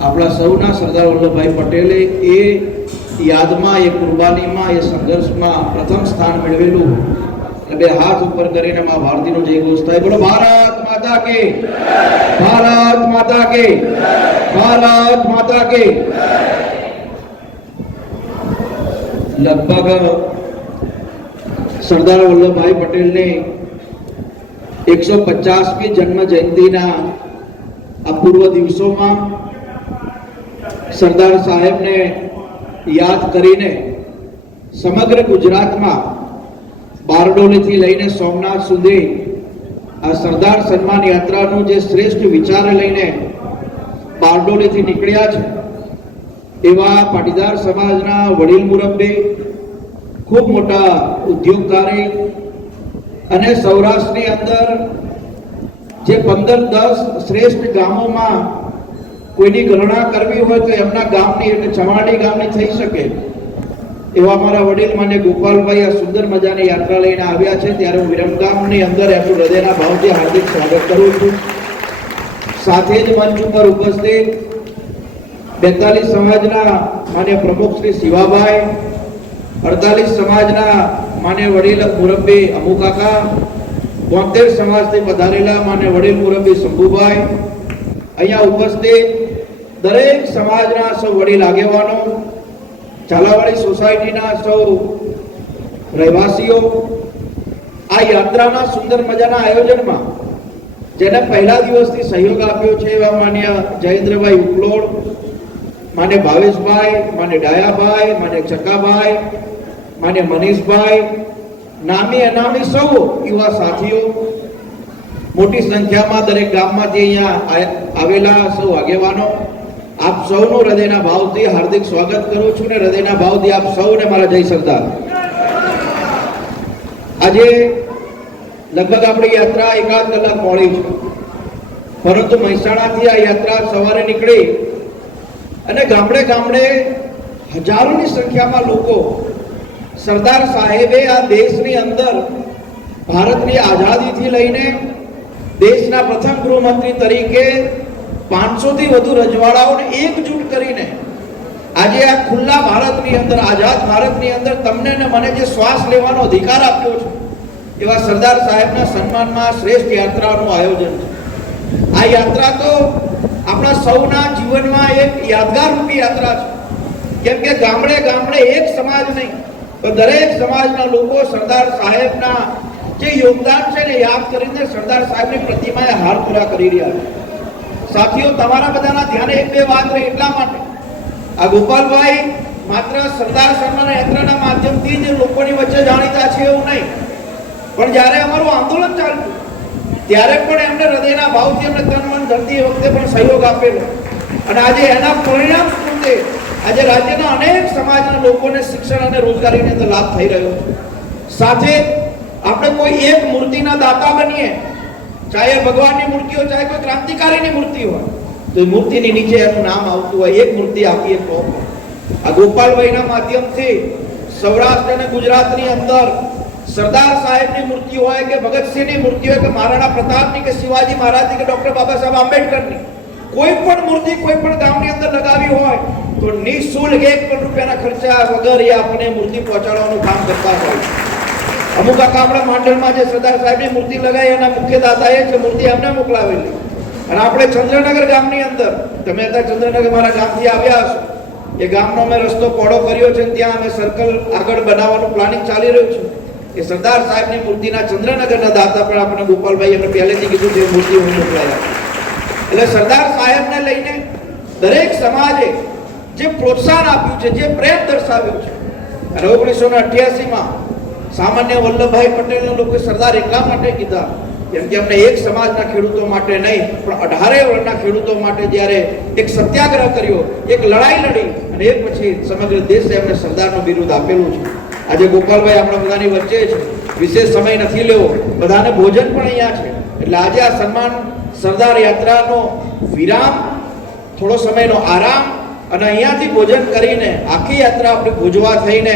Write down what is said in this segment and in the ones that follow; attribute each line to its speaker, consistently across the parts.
Speaker 1: આપણા સૌના સરદાર વલ્લભભાઈ પટેલે એ યાદમાં, એ કુરબાનીમાં, એ સંઘર્ષમાં પ્રથમ સ્થાન મેળવેલું. બે હાથ ઉપર કરીને મા ભારતીનો જય ઘોષ થાય બોલો, ભારત માતા કે ભારત માતા કે ભારત માતા કે લગભગ સરદાર વલ્લભભાઈ પટેલને એકસો પચાસમી જન્મ જયંતિના આ પૂર્વ દિવસોમાં સરદાર સાહેબને યાદ કરીને સમગ્ર ગુજરાતમાં બારડોલીથી લઈને સોમનાથ સુધી આ સરદાર સન્માન યાત્રાનું જે શ્રેષ્ઠ વિચાર લઈને બારડોલીથી નીકળ્યા છે, એવા પાટીદાર સમાજના વડીલ મુરબ્બી, ખૂબ મોટા ઉદ્યોગકારી અને સૌરાષ્ટ્રની અંદર જે પંદર દસ શ્રેષ્ઠ ગામોમાં કોઈની ગણના કરવી હોય તો એમના ગામની એટલે ચવાડી ગામની થઈ શકે. એવા મારા વડીલ માન્ય ગોપાલભાઈ આ સુંદર મજાની યાત્રા લઈને આવ્યા છે. ત્યારે હું વિરમગામની અંદર એમનું હૃદયના ભાવથી હાર્દિક સ્વાગત કરું છું. સાથે જ મંચ ઉપર ઉપસ્થિત બેતાલીસ સમાજના માન્ય પ્રમુખ શ્રી શિવાભાઈ, અડતાલીસ સમાજના માન્ય વડીલ મુરબ્બી અમુકાકા, બોતેર સમાજથી પધારેલા માન્ય વડીલ મુરબ્બી શંભુભાઈ અહીંયા ઉપસ્થિત દરેક સમાજના સૌ વડીલ આગેવાનો ઝાલાવાડી સોસાયટીના સૌ રહેવાસીઓ, આ યાત્રાના સુંદર મજાના આયોજનમાં જેને પહેલા દિવસથી સહયોગ આપ્યો છે એવા માન્ય જયેન્દ્રભાઈ ઉકલોડ માને ભાવેશભાઈ માને ડાયાભાઈ માને ચકાભાઈ માને મનીષભાઈ, નામી અનામી સૌ યુવા સાથીઓ મોટી સંખ્યામાં દરેક ગામમાંથી અહીંયા આવેલા સૌ આગેવાનો, આપ સૌનું હૃદયના ભાવથી હાર્દિક સ્વાગત કરું છું ને હૃદયના ભાવથી આપ સૌને મારા જય સરદાર. આજે લગભગ આપણી યાત્રા એકાદ કલાક મોડી છે. પરંતુ મહેસાણાથી આ યાત્રા સવારે નીકળી અને ગામડે ગામડે હજારોની સંખ્યામાં લોકો સરદાર સાહેબે આ દેશની અંદર ભારતની આઝાદીથી લઈને દેશના પ્રથમ ગૃહમંત્રી તરીકે પાંચસો થી વધુ રજવાડાઓને એકજૂટ કરીને આજે આ ખુલ્લા ભારતની અંદર, આઝાદ ભારતની અંદર તમને ને મને જે શ્વાસ લેવાનો અધિકાર આપ્યો છે, એવા સરદાર સાહેબના સન્માનમાં શ્રેષ્ઠ યાત્રાનું આયોજન છે. આ યાત્રા તો આપણા સૌના જીવનમાં એક યાદગાર રૂપી યાત્રા છે. કેમ કે ગામડે ગામડે એક સમાજ નહીં તો દરેક સમાજના લોકો સરદાર સાહેબના જે યોગદાન છે ને યાદ કરીને સરદાર સાહેબની પ્રતિમાએ હાર પૂરા કરી રહ્યા છે. સાથીઓ, તમારા બધાના ધ્યાને એક બે વાત રહી એટલા માટે. આ ગોપાલભાઈ માત્ર સરદાર સન્માન યાત્રાના માધ્યમથી જ લોકોની વચ્ચે જાણીતા છે એવું નહીં. પણ જ્યારે અમારું આંદોલન ચાલતું ત્યારે પણ એમને હૃદયના ભાવથી એમને તન મન ધરતી વખતે પણ સહયોગ આપેલો. અને આજે એના પરિણામ સ્વરૂપે આજે રાજ્યના અનેક સમાજના લોકોને શિક્ષણ અને રોજગારીની અંદર લાભ થઈ રહ્યો છે. સાથે આપણે કોઈ એક મૂર્તિના દાતા બનીએ, ચાહે ભગવાનની મૂર્તિ હોય ચાહે કોઈ ક્રાંતિકારીની મૂર્તિ હોય, તો એ મૂર્તિની નીચે એનું નામ આવતું હોય, એક મૂર્તિ આપીએ તો આ ગોપાલભાઈના માધ્યમથી સૌરાષ્ટ્ર અને ગુજરાતની અંદર સરદાર સાહેબની મૂર્તિ હોય કે ભગતસિંહની મૂર્તિ હોય કે મહારાણા પ્રતાપની કે શિવાજી મહારાજની કે ડોક્ટર બાબા સાહેબ આંબેડકરની, કોઈ પણ મૂર્તિ કોઈ પણ ગામની અંદર લગાવી હોય, તો નિઃશુલ્ક એક પણ રૂપિયાના ખર્ચા વગર એ આપણે મૂર્તિ પહોંચાડવાનું કામ કરતા હોય. અમુક આખા આપણા માંડળમાં જે સરદાર સાહેબની મૂર્તિ લગાવી એના મુખ્ય દાતાએ જે મૂર્તિ અમને મોકલાવેલી. અને આપણે ચંદ્રનગર ગામની અંદર, તમે અત્યારે ચંદ્રનગર મારા ગામથી આવ્યા હશો, એ ગામનો અમે રસ્તો પહોળો કર્યો છે ત્યાં અમે સર્કલ આગળ બનાવવાનું પ્લાનિંગ ચાલી રહ્યું છે. એ સરદાર સાહેબની મૂર્તિના ચંદ્રનગરના દાતા પણ આપણે ગોપાલભાઈ એમને પહેલેથી કીધું છે મૂર્તિ હું મોકલાયા એટલે સરદાર સાહેબને લઈને દરેક સમાજે જે પ્રોત્સાહન આપ્યું છે, જે પ્રેમ દર્શાવ્યો છે, અને ઓગણીસો ને અઠ્યાસીમાં સામાન્ય વલ્લભભાઈ પટેલને લોકો સરદાર એટલા માટે કીધા, કેમ કે અમને એક સમાજના ખેડૂતો માટે નહીં, પણ અઢારે વર્ણના ખેડૂતો માટે જ્યારે એક સત્યાગ્રહ કર્યો, એક લડાઈ લડી અને એ પછી સમગ્ર દેશે એમને સરદારનું બિરુદ આપેલું છે. આજે ગોપાલભાઈ આપણા બધાની વચ્ચે છે. વિશેષ સમય નથી લેવો. બધાને ભોજન પણ અહીંયા છે. એટલે આજે આ સન્માન સરદાર યાત્રાનો વિરામ, થોડો સમયનો આરામ અને અહીંયાથી ભોજન કરીને આખી યાત્રા આપણે ભુજવા થઈને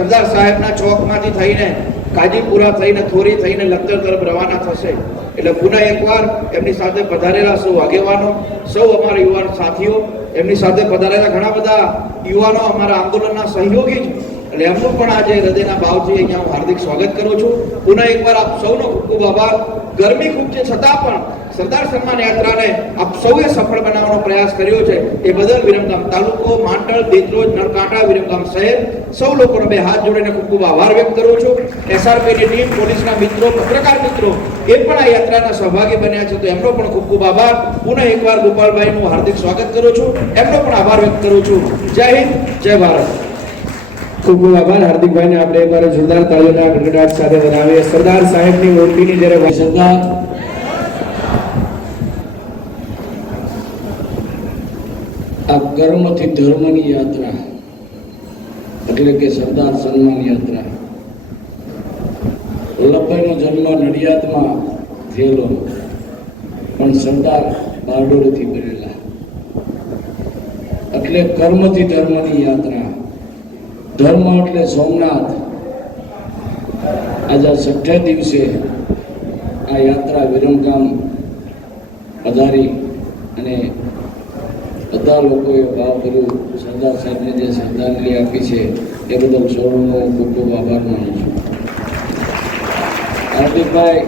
Speaker 1: સરદાર સાહેબના ચોકમાંથી થઈને કાજીપુરા થઈને થોરી થઈને લખતર તરફ રવાના થશે. એટલે પુનઃ એકવાર એમની સાથે પધારેલા સૌ આગેવાનો, સૌ અમારા યુવાન સાથીઓ, એમની સાથે પધારેલા ઘણા બધા યુવાનો અમારા આંદોલનના સહયોગી છે એટલે એમનું પણ આજે હૃદયના ભાવથી અહીંયા હું હાર્દિક સ્વાગત કરું છું. પુનઃ એકવાર આપ સૌનો ખૂબ ખૂબ આભાર. ગરમી ખૂબ છે, છતાં પણ સરદાર સન્માન યાત્રાને આપ સૌએ સફળ બનાવવાનો પ્રયાસ કર્યો છે. એ બદલ વિરમગામ તાલુકો માંડળ દેત્રોજ નરકાંટા વિરમગામ શહેર, સૌ લોકોનો બે હાથ જોડીને ખૂબ ખૂબ આભાર વ્યક્ત કરું છું. એસઆરપીની ટીમ, પોલીસના મિત્રો, પત્રકાર મિત્રો એ પણ આ યાત્રાના સહભાગી બન્યા છે, તો એમનો પણ ખૂબ ખૂબ આભાર. પુનઃ એકવાર ગોપાલભાઈનું હાર્દિક સ્વાગત કરું છું. એમનો પણ આભાર વ્યક્ત કરું છું. જય હિન્દ, જય ભારત.
Speaker 2: ખૂબ ખૂબ આભાર. હાર્દિકભાઈને આપણે એકવાર જોરદાર તાળીઓના ગડગડાટ સાથે વધાવીએ. સરદાર સાહેબની ઓળખીની જ્યારે સરદાર
Speaker 3: આ કર્મથી ધર્મની યાત્રા. એટલે કે સરદાર સન્માન યાત્રા. વલ્લભભાઈનો જન્મ નડિયાદમાં થયેલો. પણ સરદાર બારડોલીથી બનેલા. એટલે કર્મથી ધર્મની યાત્રા. ધર્મ એટલે સોમનાથ. આજે છઠ્ઠે દિવસે આ યાત્રા વિરમગામ પધારી અને બધા લોકોએ ભાવ કર્યું સરદાર સાહેબને જે શ્રદ્ધાંજલિ આપી છે એ બદલ સૌનો ખૂબ ખૂબ આભાર માનું છું. હાર્દિકભાઈ,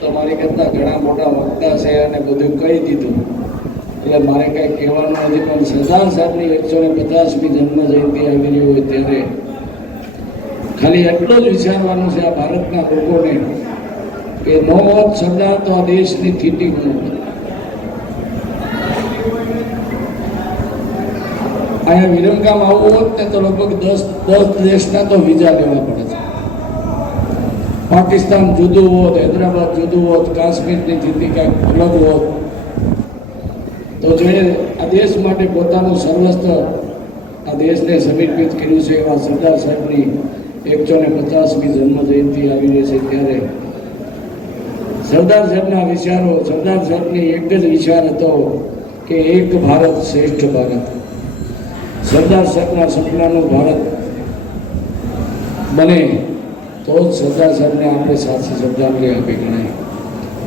Speaker 3: તમારી કરતાં ઘણા મોટા વક્તા છે અને બધું કહી દીધું. એટલે મારે કંઈ કહેવાનું નથી, પણ સરદાર સાહેબની એકસો ને પચાસમી જન્મ જયંતિ આવી રહી હોય ત્યારે ખાલી એટલું જ વિચારવાનું છે આ ભારતના લોકોને કે નો હોત સરદાર તો આ દેશની થીટી ન અહીંયા વિરમગામ આવવું હોત ને તો લગભગ દસ દસ દેશના તો વિઝા લેવા પડે છે. પાકિસ્તાન જુદું હોત, હૈદરાબાદ જુદું હોત, કાશ્મીરની સ્થિતિ કાંઈક અલગ હોત તો જેણે આ દેશ માટે પોતાનું સર્વસ્વ આ દેશને સમર્પિત કર્યું છે એવા સરદાર સાહેબની એકસો ને પચાસમી જન્મ જયંતિ આવી રહી છે ત્યારે. સરદાર સાહેબના વિચારો, સરદાર સાહેબની એક જ વિચાર હતો કે એક ભારત શ્રેષ્ઠ ભારત. સરદાર સાહેબના સપનાનું ભારત બને તો જ સરદાર સાહેબને આપણે સાચી શ્રદ્ધાંજલિ આપી ગણાય.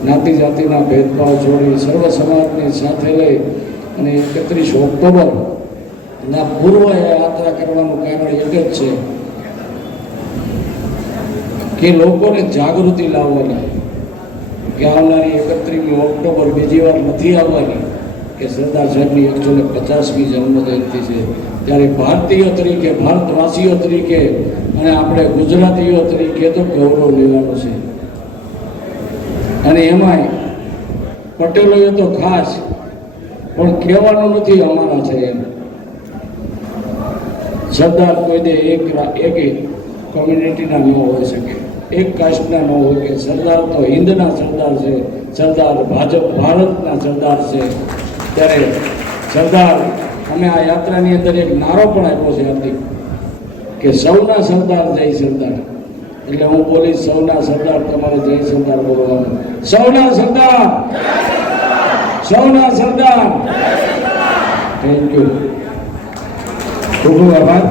Speaker 3: જ્ઞાતિ જાતિના ભેદભાવ છોડી સર્વ સમાજની સાથે લઈ અને એકત્રીસ ઓક્ટોબર ના પૂર્વે યાત્રા કરવાનું કારણ એક જ છે કે લોકોને જાગૃતિ લાવવાની, કે આવનારી એકત્રીસમી ઓક્ટોબર બીજી વાર નથી આવવાની, કે સરદાર સાહેબની એકસો ને પચાસમી જન્મજયંતિ છે. ત્યારે ભારતીય તરીકે, ભારતવાસીઓ તરીકે અને આપણે ગુજરાતીઓ તરીકે તો ગૌરવ લેવાનું છે. અને એમાંય પટેલોએ તો ખાસ, પણ કહેવાનું નથી અમારા છે એમ. સરદાર કોઈ દે એક એક કોમ્યુનિટીના ન હોઈ શકે. એક કાસ્ટના ન હોય કે સરદાર તો હિન્દના સરદાર છે. સરદાર ભાજપ, ભારતના સરદાર છે. ત્યારે સરદાર, અમે આ યાત્રાની અંદર એક નારો પણ આપ્યો છે હાર્દિક, કે સૌના સરદાર જય સરદાર. એટલે હું બોલીશ સૌના સરદાર તમારે જય સરદાર બોલવાનું. સૌના સરદાર! સૌના સરદાર! થેન્ક યુ
Speaker 2: ખૂબ ખૂબ આભાર.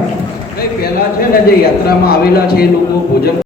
Speaker 1: પહેલા છે ને જે યાત્રામાં આવેલા છે એ લોકો ભોજન